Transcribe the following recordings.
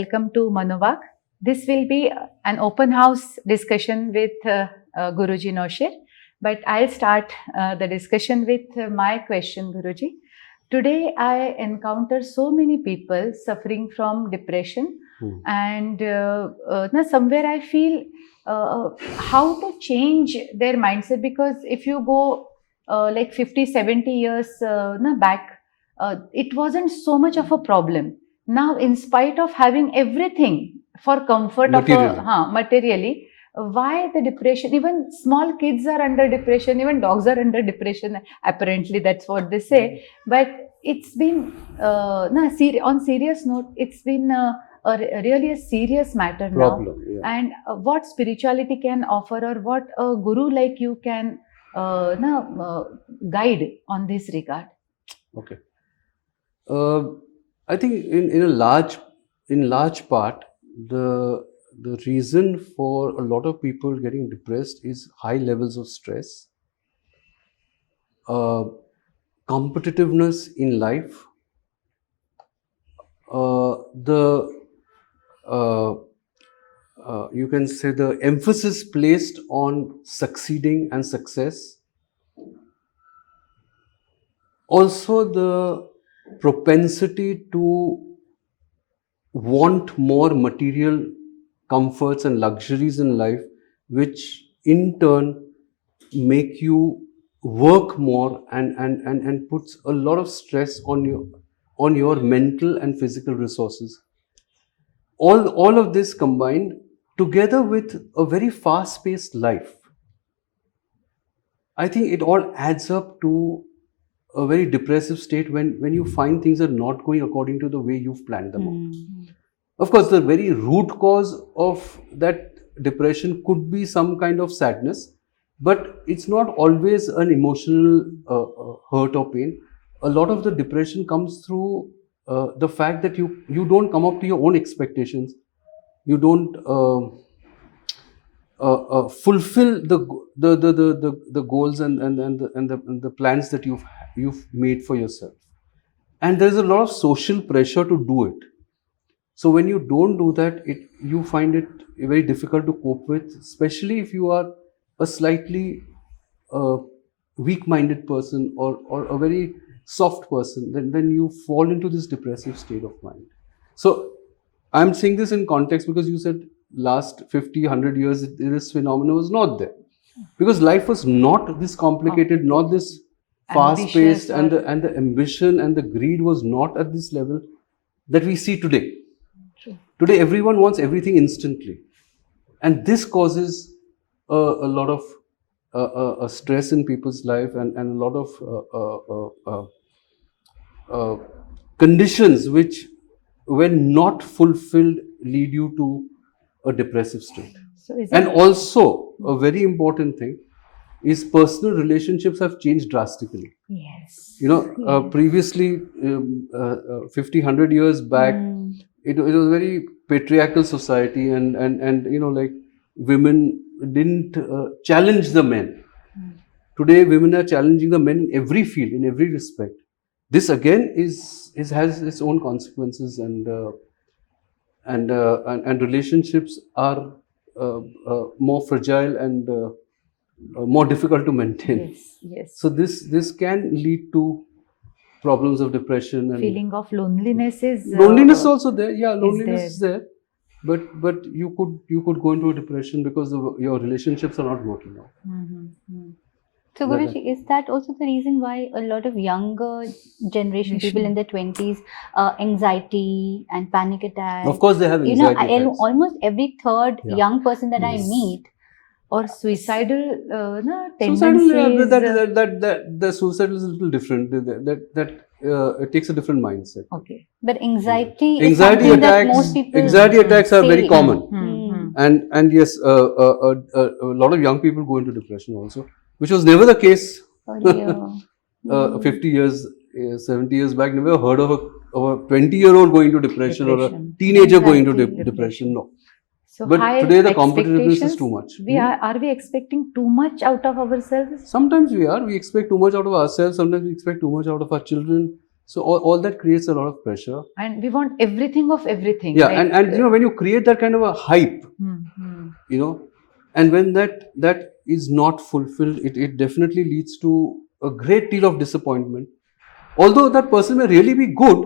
welcome to MANOVAAC. This will be an open house discussion with Guruji Naushir. But I'll start the discussion with my question, Guruji. Today, I encounter so many people suffering from depression, and somewhere I feel how to change their mindset, because if you go like 50, 70 years back, it wasn't so much of a problem. Now, in spite of having everything for comfort materially, why the depression? Even small kids are under depression, even dogs are under depression. Apparently, that's what they say. But it's been on serious note, it's been really a serious matter now. Yeah. And what spirituality can offer, or what a guru like you can guide on this regard? Okay. I think in large part, the reason for a lot of people getting depressed is high levels of stress, competitiveness in life, you can say the emphasis placed on succeeding and success. Also, the propensity to want more material comforts and luxuries in life, which in turn make you work more and puts a lot of stress on your mental and physical resources. All of this combined together with a very fast-paced life, I think it all adds up to a very depressive state when you find things are not going according to the way you've planned them out. Of course, the very root cause of that depression could be some kind of sadness, but it's not always an emotional hurt or pain. A lot of the depression comes through the fact that you don't come up to your own expectations. You don't fulfill the goals and the plans that you've made for yourself. And there's a lot of social pressure to do it. So when you don't do that, you find it very difficult to cope with, especially if you are a slightly weak-minded person or a very soft person. Then you fall into this depressive state of mind. So I'm saying this in context because you said last 50, 100 years, this phenomenon was not there. Because life was not this complicated, not this fast-paced, and the ambition and the greed was not at this level that we see today. Today, everyone wants everything instantly. And this causes a lot of stress in people's life and a lot of conditions which, when not fulfilled, lead you to a depressive state. And also, a very important thing is personal relationships have changed drastically. Yes. Previously, 50, 100 years back, it was a very patriarchal society, and like women didn't challenge the men. Today, women are challenging the men in every field, in every respect. This again has its own consequences, and relationships are more fragile and more difficult to maintain. Yes. So this can lead to problems of depression and feeling of loneliness is also there. Yeah, loneliness is there, but you could go into a depression because your relationships are not working out. So Guruji, is that also the reason why a lot of younger generation people in their 20s, anxiety and panic attacks? Of course, they have anxiety attacks. Almost every third young person that I meet, or suicidal tendencies. The suicide is a little different. It takes a different mindset. Okay, but anxiety attacks, that most people attacks are very common, and yes, a lot of young people go into depression also, which was never the case 50 years, 70 years back. Never heard of a 20-year-old going into depression or a teenager going into depression. No. So but today the competitiveness is too much. Are we expecting too much out of ourselves? Sometimes we are. We expect too much out of ourselves. Sometimes we expect too much out of our children. So all that creates a lot of pressure. And we want everything of everything. Yeah, like, and you know, when you create that kind of a hype, you know, and when that is not fulfilled, it definitely leads to a great deal of disappointment. Although that person may really be good,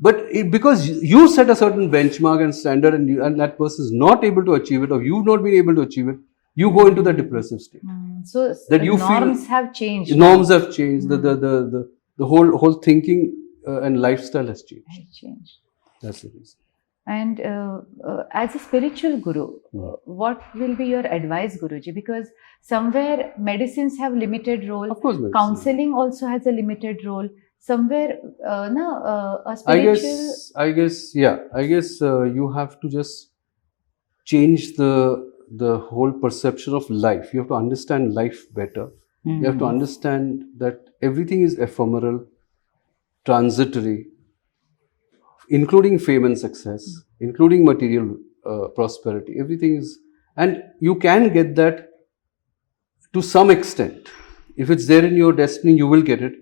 but because you set a certain benchmark and standard, and that person is not able to achieve it, or you've not been able to achieve it, you go into the depressive state. So That you norms feel have changed. norms have changed. The whole thinking and lifestyle has changed. That's the reason. And as a spiritual guru, what will be your advice, Guruji? Because somewhere medicines have limited role. Of course, medicine. Counseling also has a limited role. Somewhere, a spiritual. I guess you have to just change the whole perception of life. You have to understand life better. You have to understand that everything is ephemeral, transitory, including fame and success, including material prosperity. Everything is, and you can get that to some extent. If it's there in your destiny, you will get it,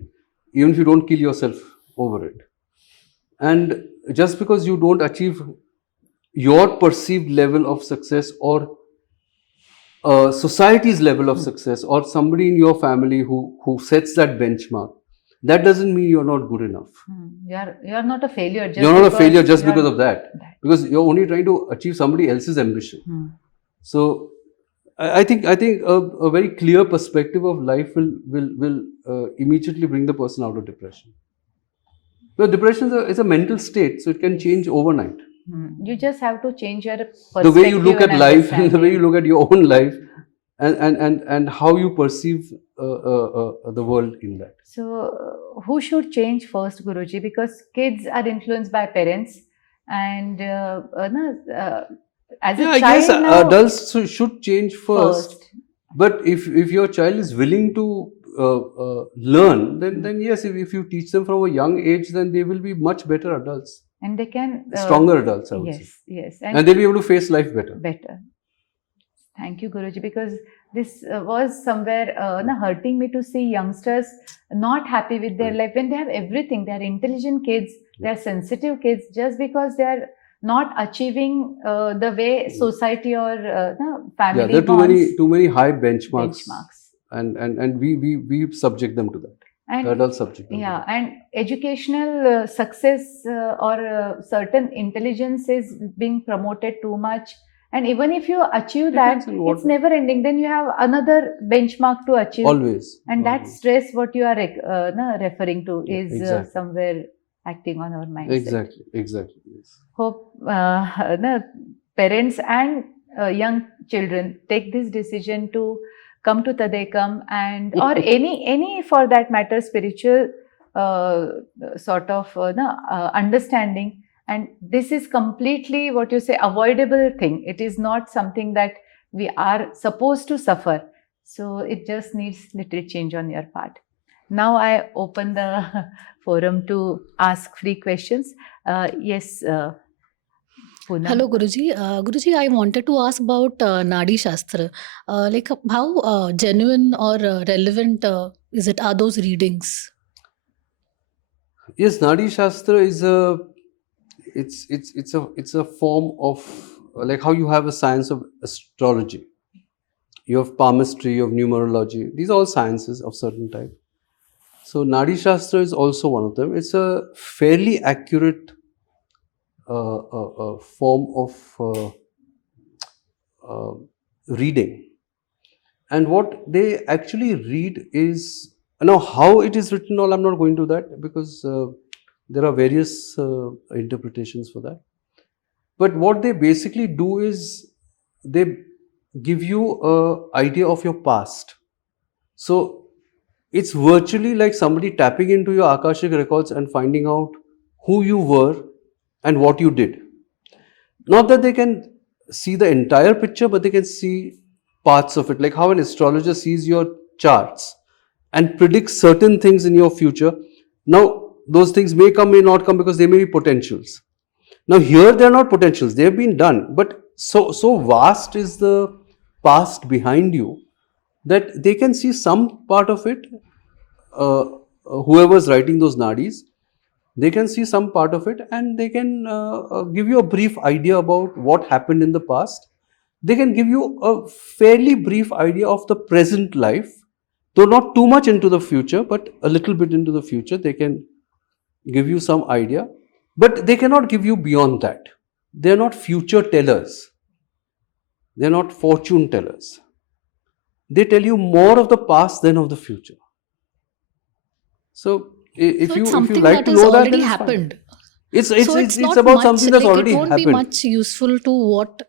even if you don't kill yourself over it. And just because you don't achieve your perceived level of success, or society's level of success, or somebody in your family who sets that benchmark, that doesn't mean you're not good enough. You're not a failure. You're not a failure just because of that. Because you're only trying to achieve somebody else's ambition. So I think a very clear perspective of life will immediately bring the person out of depression. Because depression is a mental state, so it can change overnight. You just have to change your perspective. The way you look at life, and the way you look at your own life, and how you perceive the world in that. So, who should change first, Guruji? Because kids are influenced by parents, and as a child, I guess now, adults should change first. But if your child is willing to learn, then yes, if you teach them from a young age, then they will be much better adults. And they can stronger adults, I would say. Yes, and they'll be able to face life better. Thank you, Guruji, because this was somewhere hurting me to see youngsters not happy with their life when they have everything. They are intelligent kids, they are sensitive kids, just because they are not achieving the way society or family there are too many high benchmarks. And we subject them to that. And adults subject them. And educational success or certain intelligence is being promoted too much. And even if you achieve that, it's never ending. Then you have another benchmark to achieve. Always. And that stress, what you are referring to, is somewhere acting on our mindset. Exactly. Yes. Hope parents and young children take this decision to come to Tadekam, and or any for that matter spiritual sort of understanding. And this is completely what you say avoidable thing. It is not something that we are supposed to suffer. So it just needs little change on your part. Now I open the forum to ask free questions. Yes. Poonam. Hello, Guruji. Guruji, I wanted to ask about Nadi Shastra. Like how genuine or relevant is it? Are those readings? Yes, Nadi Shastra is it's a form of like how you have a science of astrology. You have palmistry, you have numerology. These are all sciences of certain type. So Nadi Shastra is also one of them. It's a fairly accurate form of reading, and what they actually read is, now how it is written, all I'm not going to that, because there are various interpretations for that. But what they basically do is they give you an idea of your past. So it's virtually like somebody tapping into your Akashic records and finding out who you were and what you did. Not that they can see the entire picture, but they can see parts of it, like how an astrologer sees your charts and predicts certain things in your future. Now, those things may come, may not come, because they may be potentials. Now, here they are not potentials, they have been done, but so vast is the past behind you that they can see some part of it, whoever's writing those nadis, They can see some part of it, and they can give you a brief idea about what happened in the past. They can give you a fairly brief idea of the present life, though not too much into the future, but a little bit into the future. They can give you some idea, but they cannot give you beyond that. They are not future tellers. They are not fortune tellers. They tell you more of the past than of the future. So if So you it's something like that to has know that, already then it's fine. happened. It's So it's not about much, something that's like it already won't be happened. much useful to what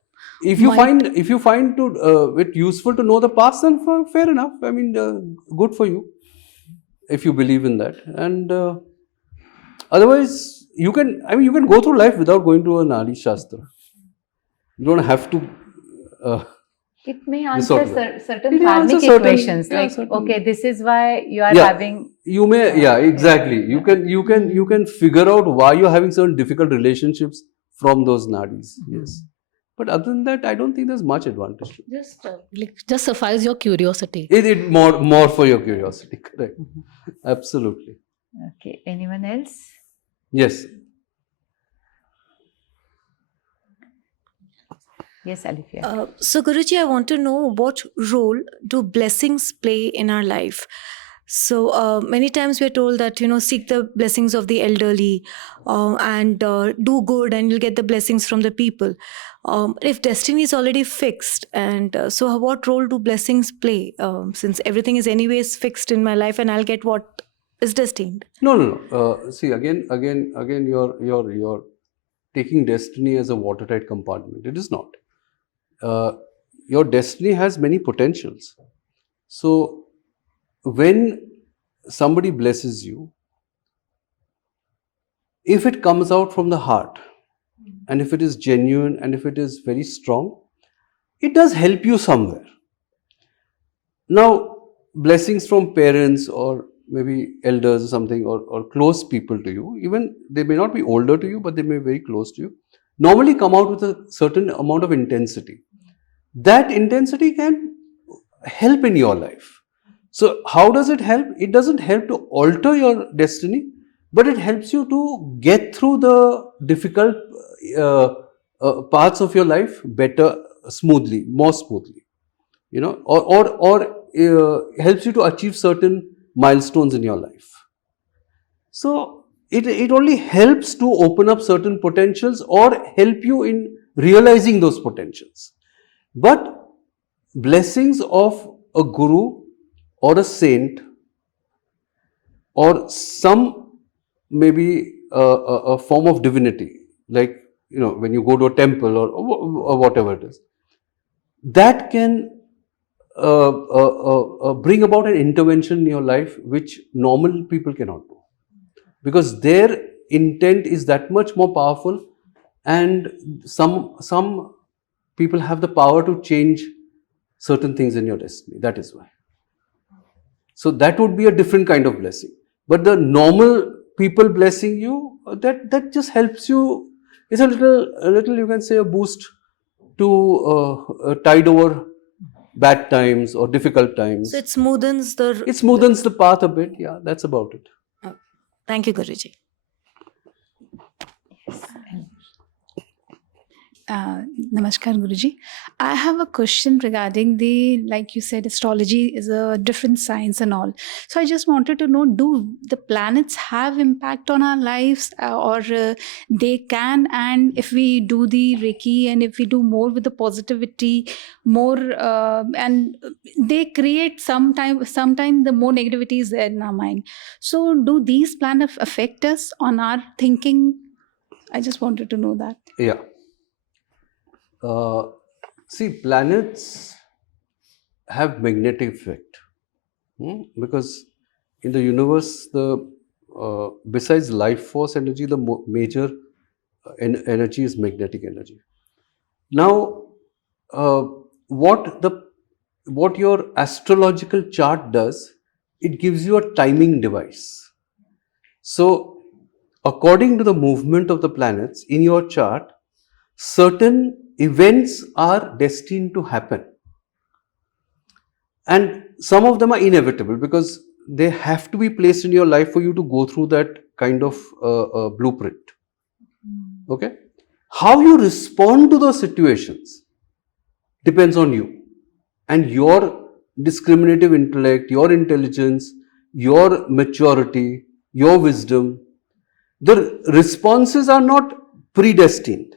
If you might. find it useful to know the past, then fair enough. I mean, good for you if you believe in that. And otherwise, you can go through life without going to a Nadi Shastra. You don't have to. It may Resort answer to that. certain It may answer karmic certain- equations, yeah, like certain- okay, this is why you are Yeah. having. You may, yeah, exactly. You can figure out why you're having certain difficult relationships from those nadis. Yes, but other than that, I don't think there's much advantage. Just suffice your curiosity. It more for your curiosity. Correct. Absolutely. Okay. Anyone else? Yes. Yes, Alifia. So, Guruji, I want to know what role do blessings play in our life? So, many times we're told that, seek the blessings of the elderly and do good and you'll get the blessings from the people. If destiny is already fixed, and so what role do blessings play? Since everything is anyways fixed in my life and I'll get what is destined. No. See, again, you're taking destiny as a watertight compartment. It is not. Your destiny has many potentials. So, when somebody blesses you, if it comes out from the heart, and if it is genuine, and if it is very strong, it does help you somewhere. Now, blessings from parents or maybe elders or something, or close people to you, even they may not be older to you, but they may be very close to you, normally come out with a certain amount of intensity. That intensity can help in your life. So how does it help? It doesn't help to alter your destiny, but it helps you to get through the difficult parts of your life better, more smoothly. Or helps you to achieve certain milestones in your life. So it only helps to open up certain potentials or help you in realizing those potentials. But blessings of a guru or a saint or some maybe a form of divinity, like when you go to a temple or whatever it is, that can bring about an intervention in your life which normal people cannot do, because their intent is that much more powerful, and some people have the power to change certain things in your destiny. That is why. So that would be a different kind of blessing. But the normal people blessing you, that just helps you. It's a little you can say a boost to tide over bad times or difficult times. So, it smoothens the path a bit. Yeah, that's about it. Thank you, Guruji. Namaskar, Guruji. I have a question regarding like you said, astrology is a different science and all. So I just wanted to know, do the planets have impact on our lives or they can? And if we do the Reiki and if we do more with the positivity, more and they create sometimes the more negativity is there in our mind. So do these planets affect us on our thinking? I just wanted to know that. Yeah. See, planets have magnetic effect because in the universe, besides life force energy, the major energy is magnetic energy. Now, what your astrological chart does, it gives you a timing device. So, according to the movement of the planets in your chart, certain events are destined to happen, and some of them are inevitable because they have to be placed in your life for you to go through that kind of blueprint. Okay? How you respond to those situations depends on you and your discriminative intellect, your intelligence, your maturity, your wisdom. The responses are not predestined.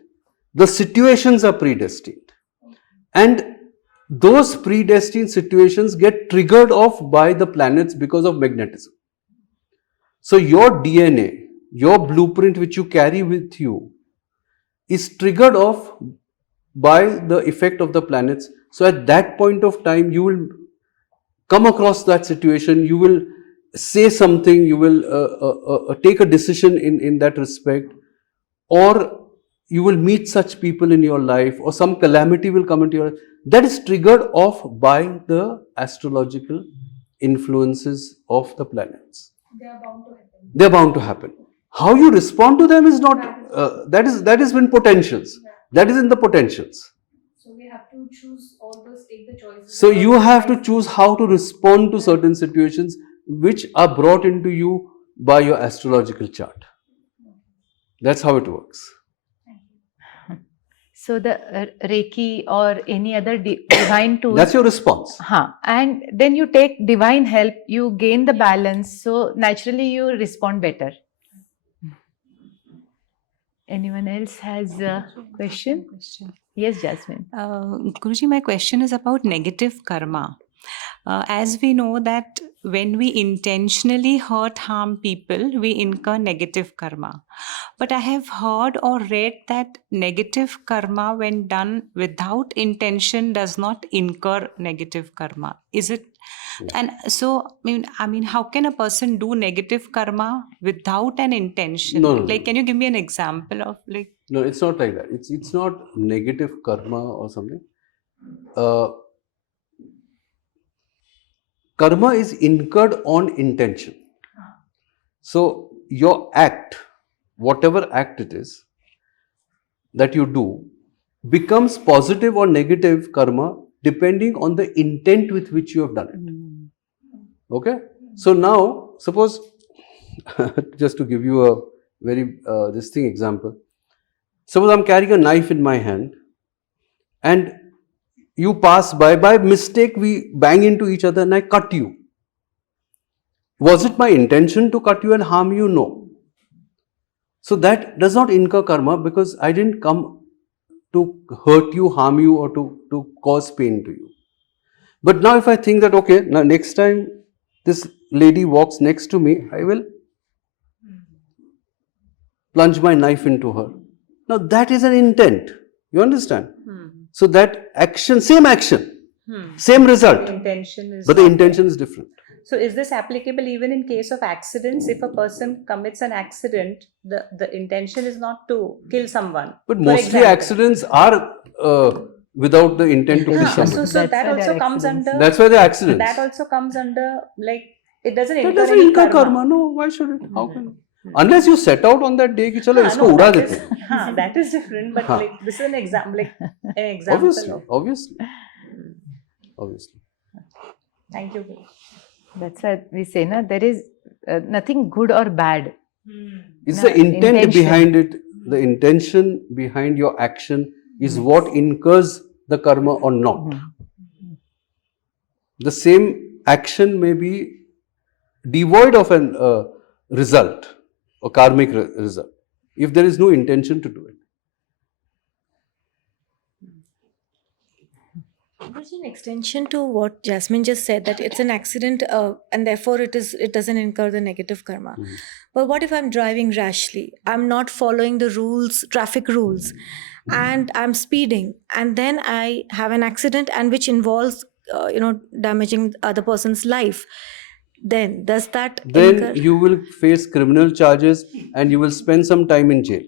The situations are predestined. And those predestined situations get triggered off by the planets because of magnetism. So your DNA, your blueprint which you carry with you is triggered off by the effect of the planets. So at that point of time, you will come across that situation, you will say something, you will take a decision in that respect, or you will meet such people in your life, or some calamity will come into your life. That is triggered off by the astrological influences of the planets. They are bound to happen. How you respond to them is not, that is in potentials. That is in the potentials. So we have to choose all those, take the choices. So you have to choose how to respond to certain situations which are brought into you by your astrological chart. That's how it works. So the Reiki or any other divine tool. That's your response. And then you take divine help, you gain the balance, so naturally you respond better. Anyone else has a question? Yes, Jasmine. Guruji, my question is about negative karma. As we know that when we intentionally hurt, harm people, we incur negative karma. But I have heard or read that negative karma, when done without intention, does not incur negative karma. Is it? And so, I mean, how can a person do negative karma without an intention? No. Like, can you give me an example of like? No, it's not like that. It's not negative karma or something. Karma is incurred on intention. So your act, whatever act it is that you do, becomes positive or negative karma depending on the intent with which you have done it. Okay? So now, suppose, just to give you a very example. Suppose I'm carrying a knife in my hand and you pass by mistake we bang into each other and I cut you. Was it my intention to cut you and harm you? No. So that does not incur karma because I didn't come to hurt you, harm you, or to cause pain to you. But now if I think that, okay, now next time this lady walks next to me, I will plunge my knife into her. Now that is an intent. You understand? So that action, same result. Intention is but the intention is different. So is this applicable even in case of accidents? If a person commits an accident, the intention is not to kill someone. But For mostly example. accidents are without the intent to kill someone. So That's that why also they're comes accidents. under. That's why they're accidents. That also comes under, like, it doesn't That incur doesn't any incur karma. No, why should it? How can? Unless you set out on that day, कि चलो इसको no, उड़ा that देते is, हैं. that is different. But हाँ. like, this is an example, like an example. Obviously. Thank you. That's why we say, na, there is nothing good or bad. It's No, the intent intention. behind it. The intention behind your action is what incurs the karma or not. The same action may be devoid of an result or karmic result if there is no intention to do it. In extension to what Jasmine just said, that it's an accident and therefore it doesn't incur the negative karma. But what if I'm driving rashly? I'm not following the rules, traffic rules, and I'm speeding, and then I have an accident and which involves damaging other person's life. Then does that incur? Then you will face criminal charges and you will spend some time in jail.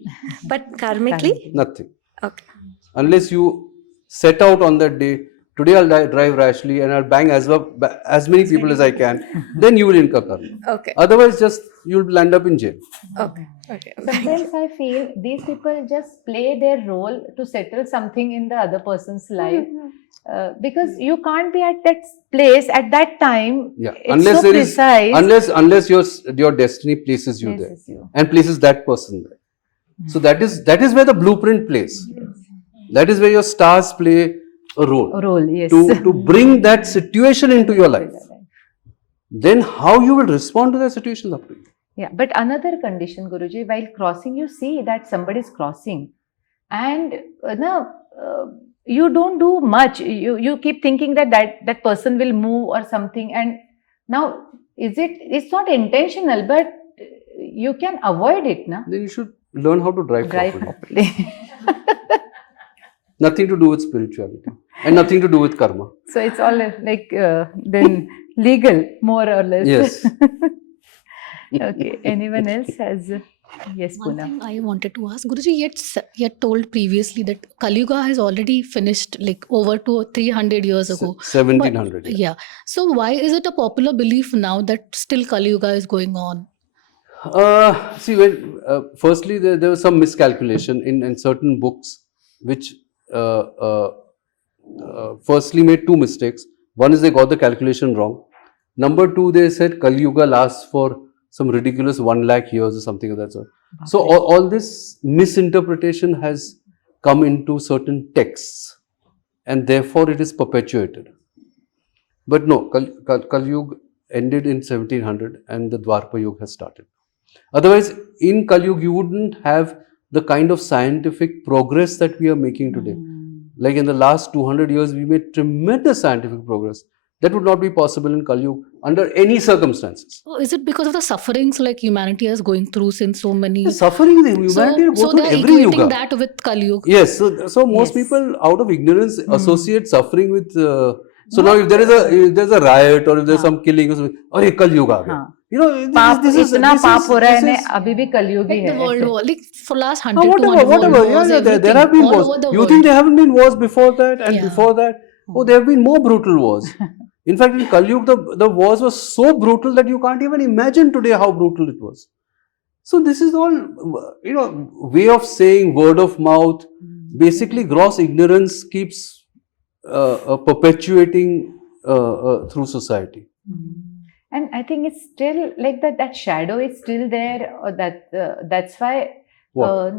But karmically? Nothing. Okay. Unless you set out on that day, today I'll drive rashly and I'll bang as many people as I can, then you will incur karma. Okay. Otherwise, just you'll land up in jail. Okay. Sometimes I feel these people just play their role to settle something in the other person's life. Because you can't be at that place at that time. Yeah, It's unless so there is, precise. unless your destiny places you there Places you. and places that person there. So that is where the blueprint plays. That is where your stars play a role. A role, yes. To bring that situation into your life. Then how you will respond to that situation is up to you. Yeah, but another condition, Guruji, while crossing, you see that somebody is crossing, and you don't do much. You keep thinking that person will move or something, and now it's not intentional, but you can avoid it, na? Then you should learn how to drive properly. properly. Nothing to do with spirituality and nothing to do with karma. So it's all like then legal, more or less. Yes. Okay. Anyone else has? Yes, One Poonam. thing I wanted to ask, Guruji, yet told previously that Kali Yuga has already finished like over 300 years ago. 1700. But, yeah. So why is it a popular belief now that still Kali Yuga is going on? See, firstly, there was some miscalculation in certain books, which firstly made two mistakes. One is they got the calculation wrong. Number two, they said Kali Yuga lasts for some ridiculous 1 lakh years or something of that sort. So all this misinterpretation has come into certain texts, and therefore it is perpetuated. But no, Kali Yuga ended in 1700 and the Dwapar Yuga has started. Otherwise, in Kali Yuga, you wouldn't have the kind of scientific progress that we are making today. Like in the last 200 years, we made tremendous scientific progress. That would not be possible in Kali Yuga under any circumstances. So is it because of the sufferings like humanity is going through since so many? The suffering, the humanity will go so through they're every equating yuga. that with Kali Yuga. Yes, so most Yes. people out of ignorance associate suffering with. So now if there's a riot or if there's some killing or something, oh, hey, Kali Yuga. हाँ. You know, पाप इतना पाप हो रहा है this is अभी भी कलयुगी Like है the world ऐसे. war, like for last 100, whatever, 200 world whatever. wars, Yeah, there have everything, been all wars. over the You world. think there haven't been wars before that and Yeah. before that? Oh, there have been more brutal wars. In fact, in Kali Yuga, the wars were so brutal that you can't even imagine today how brutal it was. So this is all, way of saying, word of mouth. Basically, gross ignorance keeps perpetuating through society. And I think it's still like that shadow is still there, or that's why What?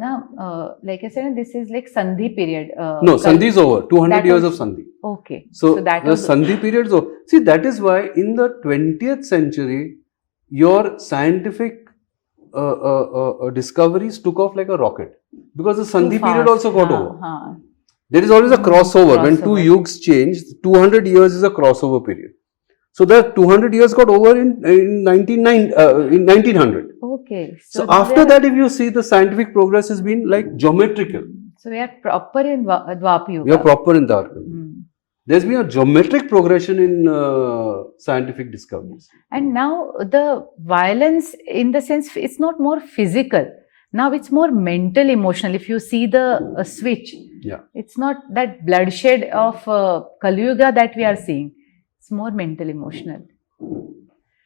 like I said, this is like Sandhi period. No, Sandhi is over. 200 that years was- of Sandhi. Okay. So, that the was Sandhi period is over. See, that is why in the 20th century, your scientific discoveries took off like a rocket. Because the too Sandhi period fast. also got हाँ, over. हाँ. There is always a crossover. When two Crossover. yugs change, 200 years is a crossover period. So the 200 years got over in 1900. Okay. So now after we are- that, if you see, the scientific progress has been like geometrical. So we are proper in Dwapar Yuga. We are proper in that. Hmm. There's been a geometric progression in scientific discoveries. And now the violence, in the sense, it's not more physical. Now it's more mental, emotional. If you see the switch, Yeah. it's not that bloodshed of Kali Yuga that we are seeing. It's more mental, emotional.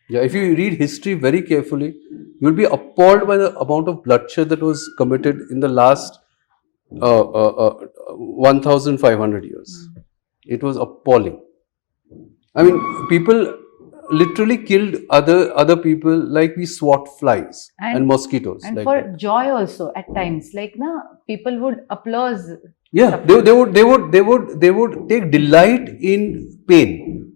Yeah, if you read history very carefully, you'll be appalled by the amount of bloodshed that was committed in the last 1,500 years. It was appalling. I mean, people literally killed other people like we swat flies and mosquitoes. And like for that. joy also at times, like people would applaud. Yeah, they would take delight in pain.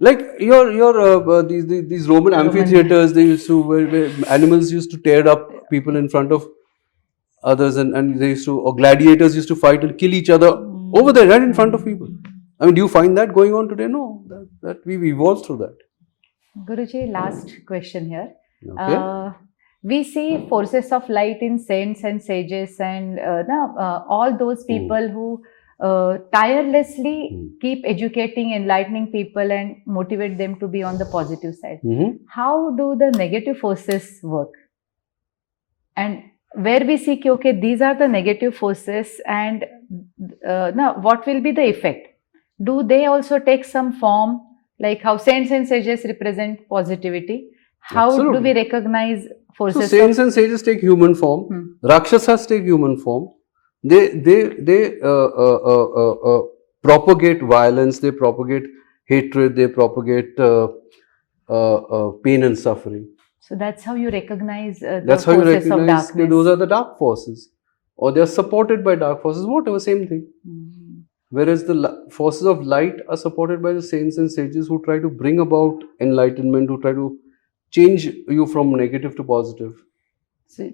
Like these Roman amphitheaters, they used to where animals used to tear up people in front of others, and they used to, or gladiators used to fight and kill each other over there, right in front of people. I mean, do you find that going on today? No, that we've evolved through that. Guruji, last question here. Okay. We see forces of light in saints and sages, and all those people who tirelessly keep educating, enlightening people and motivate them to be on the positive side. How do the negative forces work? And where we see, okay, these are the negative forces, and now what will be the effect? Do they also take some form, like how saints and sages represent positivity? How do Absolutely. we recognize So forces? saints and sages take human form. Rakshasas take human form. They propagate violence, they propagate hatred, they propagate pain and suffering. So that's how you recognize the That's how you forces of recognize darkness. those are the dark forces, or they are supported by dark forces, whatever, same thing. Whereas the forces of light are supported by the saints and sages who try to bring about enlightenment, who try to change you from negative to positive. So,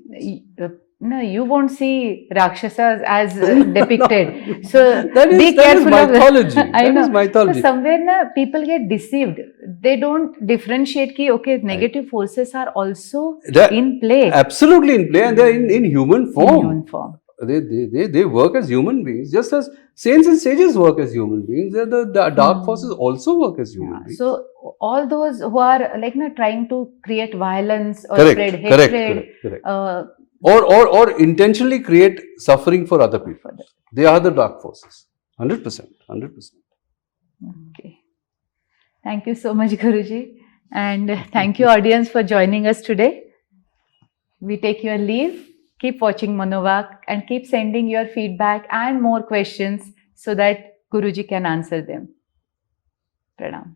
no, you won't see Rakshasas as depicted. So that be is careful of mythology. I That know. is mythology. So somewhere na, people get deceived. They don't differentiate ki, okay, negative forces are also They're in play. absolutely in play, and they're in human form. In human form. They work as human beings, just as saints and sages work as human beings. The dark forces also work as human beings. So all those who are like trying to create violence or Correct, spread correct, hatred, correct. Or intentionally create suffering for other people. They are the dark forces. 100%. 100%. Okay. Thank you so much, Guruji. And thank you, audience, for joining us today. We take your leave. Keep watching MANOVAAC and keep sending your feedback and more questions so that Guruji can answer them. Pranam.